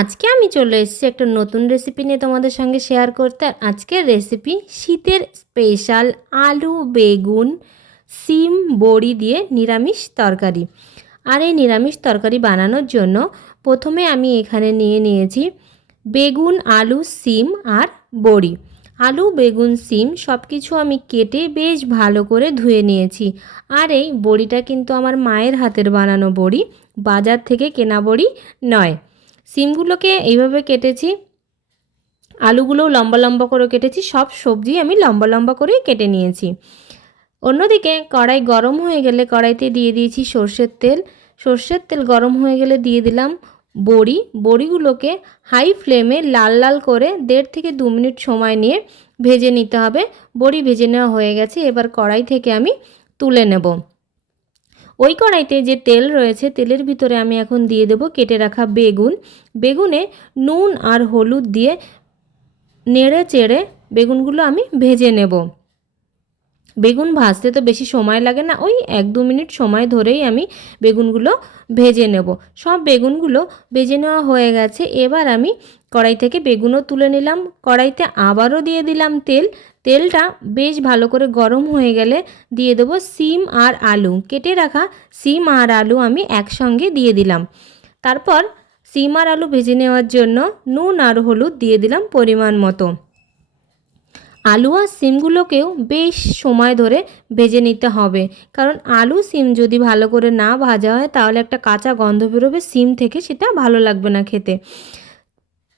আজকে আমি চলে এসেছি একটা নতুন রেসিপি নিয়ে তোমাদের সঙ্গে শেয়ার করতে। আর আজকের রেসিপি শীতের স্পেশাল আলু বেগুন সিম বড়ি দিয়ে নিরামিষ তরকারি। আর এই নিরামিষ তরকারি বানানোর জন্য প্রথমে আমি এখানে নিয়েছি বেগুন আলু সিম আর বড়ি। আলু বেগুন সিম সব কিছু আমি কেটে বেশ ভালো করে ধুয়ে নিয়েছি। আর এই বড়িটা কিন্তু আমার মায়ের হাতের বানানো বড়ি, বাজার থেকে কেনা বড়ি নয়। সিমগুলোকে এইভাবে কেটেছি, আলুগুলোও লম্বা লম্বা করে কেটেছি, সব সবজি আমি লম্বা লম্বা করেই কেটে নিয়েছি। অন্যদিকে কড়াই গরম হয়ে গেলে কড়াইতে দিয়ে দিয়েছি সর্ষের তেল। সর্ষের তেল গরম হয়ে গেলে দিয়ে দিলাম বড়িগুলোকে হাই ফ্লেমে লাল লাল করে 1.5 থেকে 2 মিনিট সময় নিয়ে ভেজে নিতে হবে। বড়ি ভেজে নেওয়া হয়ে গেছে, এবার কড়াই থেকে আমি তুলে নেব। ওই কড়াইতে যে তেল রয়েছে তেলের ভিতরে আমি এখন দিয়ে দেব কেটে রাখা বেগুনে নুন আর হলুদ দিয়ে নেড়ে চেড়ে বেগুনগুলো আমি ভেজে নেব। বেগুন ভাজতে তো বেশি সময় লাগে না, ওই 1-2 মিনিট সময় ধরেই আমি বেগুনগুলো ভেজে নেব। সব বেগুনগুলো ভেজে নেওয়া হয়ে গেছে, এবার আমি কড়াই থেকে বেগুনও তুলে নিলাম। কড়াইতে আবারও দিয়ে দিলাম তেলটা বেশ ভালো করে গরম হয়ে গেলে দিয়ে দেবো সিম আর আলু। কেটে রাখা সিম আর আলু আমি একসঙ্গে দিয়ে দিলাম। তারপর সিম আর আলু ভেজে নেওয়ার জন্য নুন আর হলুদ দিয়ে দিলাম পরিমাণ মতো। আলু আর সিমগুলোকেও বেশ সময় ধরে ভেজে নিতে হবে, কারণ আলু সিম যদি ভালো করে না ভাজা হয় তাহলে একটা কাঁচা গন্ধ বেরোবে সিম থেকে, সেটা ভালো লাগবে না খেতে।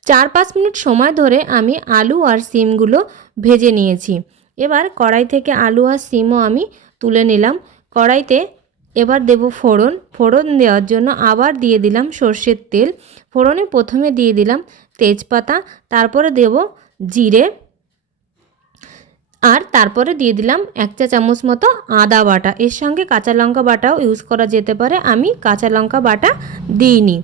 4-5 মিনিট সময় ধরে আমি আলু আর সিমগুলো ভেজে নিয়েছি। এবার কড়াই থেকে আলু আর সিমও আমি তুলে নিলাম। কড়াইতে এবার দেব ফোড়ন দেওয়ার জন্য আবার দিয়ে দিলাম সর্ষের তেল। ফোড়নে প্রথমে দিয়ে দিলাম তেজপাতা, তারপরে দেব জিরে, আর তারপরে দিয়ে দিলাম 1 চা চামচ মতো আদা বাটা। এর সঙ্গে কাঁচা লঙ্কা বাটাও ইউজ করা যেতে পারে, আমি কাঁচা লঙ্কা বাটা দিইনি।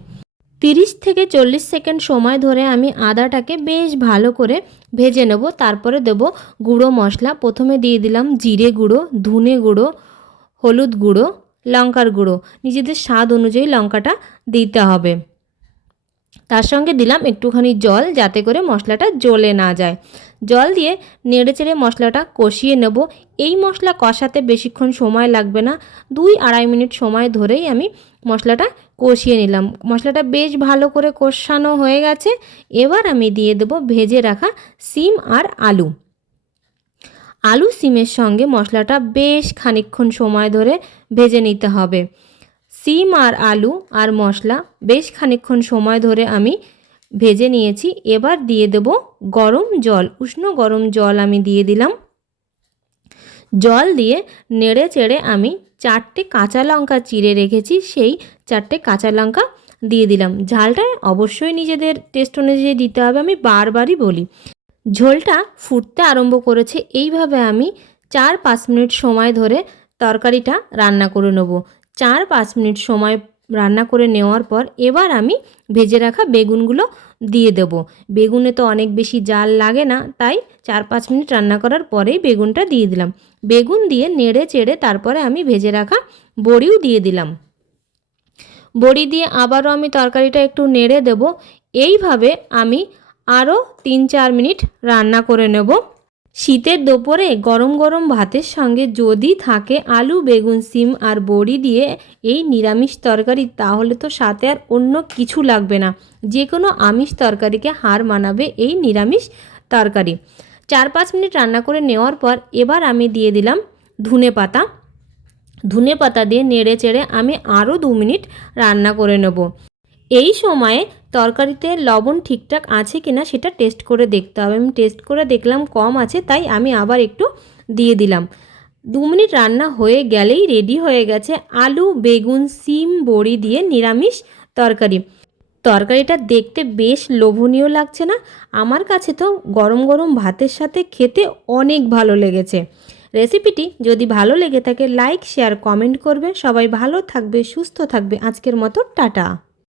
30 থেকে 40 সেকেন্ড সময় ধরে আমি আদাটাকে বেশ ভালো করে ভেজে নেব। তারপরে দেব গুঁড়ো মশলা। প্রথমে দিয়ে দিলাম জিরে গুঁড়ো, ধনে গুঁড়ো, হলুদ গুঁড়ো, লঙ্কার গুঁড়ো। নিজেদের স্বাদ অনুযায়ী লঙ্কাটা দিতে হবে। তার সঙ্গে দিলাম একটুখানি জল, যাতে করে মশলাটা জ্বলে না যায়। জল দিয়ে নেড়েচেড়ে মশলাটা কষিয়ে নেব। এই মশলা কষাতে বেশিক্ষণ সময় লাগবে না, 2-2.5 মিনিট সময় ধরেই আমি মশলাটা কষিয়ে নিলাম। মশলাটা বেশ ভালো করে কষানো হয়ে গেছে, এবার আমি দিয়ে দেব ভেজে রাখা সিম আর আলু সিমের সঙ্গে মশলাটা বেশ খানিকক্ষণ সময় ধরে ভেজে নিতে হবে। সিম আর আলু আর মশলা বেশ খানিকক্ষণ সময় ধরে আমি ভেজে নিয়েছি। এবার দিয়ে দেব গরম জল, উষ্ণ গরম জল আমি দিয়ে দিলাম। জল দিয়ে নেড়ে চেড়ে আমি 4টে কাঁচা লঙ্কা চিড়ে রেখেছি, সেই 4টে কাঁচা লঙ্কা দিয়ে দিলাম। ঝালটা অবশ্যই নিজেদের টেস্ট অনুযায়ী দিতে হবে, আমি বারবারই বলি। ঝোলটা ফুটতে আরম্ভ করেছে, এইভাবে আমি 4-5 মিনিট সময় ধরে তরকারিটা রান্না করে নেব। 4-5 মিনিট সময় রান্না করে নেওয়ার পর এবার আমি ভেজে রাখা বেগুনগুলো দিয়ে দেব। বেগুনে তো অনেক বেশি জাল লাগে না, তাই 4-5 মিনিট রান্না করার পরেই বেগুনটা দিয়ে দিলাম। বেগুন দিয়ে নেড়ে চেড়ে তারপরে আমি ভেজে রাখা বড়িও দিয়ে দিলাম। বড়ি দিয়ে আবারও আমি তরকারিটা একটু নেড়ে দেব। এইভাবে আমি আরও 3-4 মিনিট রান্না করে নেব। শীতের দুপুরে গরম গরম ভাতের সঙ্গে যদি থাকে আলু বেগুন সিম আর বড়ি দিয়ে এই নিরামিষ তরকারি, তাহলে তো সাথে আর অন্য কিছু লাগবে না। যে কোনো আমিষ তরকারিকে হার মানাবে এই নিরামিষ তরকারি। 4-5 মিনিট রান্না করে নেওয়ার পর এবার আমি দিয়ে দিলাম ধনে পাতা দিয়ে নেড়ে চেড়ে আমি আরও 2 মিনিট রান্না করে নেব। এই সময়ে তরকারিতে লবণ ঠিকঠাক আছে কিনা সেটা টেস্ট করে দেখতে হবে। আমি টেস্ট করে দেখলাম কম আছে, তাই আমি আবার একটু দিয়ে দিলাম। 2 মিনিট রান্না হয়ে গেলেই রেডি হয়ে গেছে আলু বেগুন সিম বড়ি দিয়ে নিরামিষ তরকারি। তরকারিটা দেখতে বেশ লোভনীয় লাগছে না? আমার কাছে তো গরম গরম ভাতের সাথে খেতে অনেক ভালো লেগেছে। রেসিপিটি যদি ভালো লেগে থাকে লাইক শেয়ার কমেন্ট করবে। সবাই ভালো থাকবে, সুস্থ থাকবে। আজকের মতো টাটা।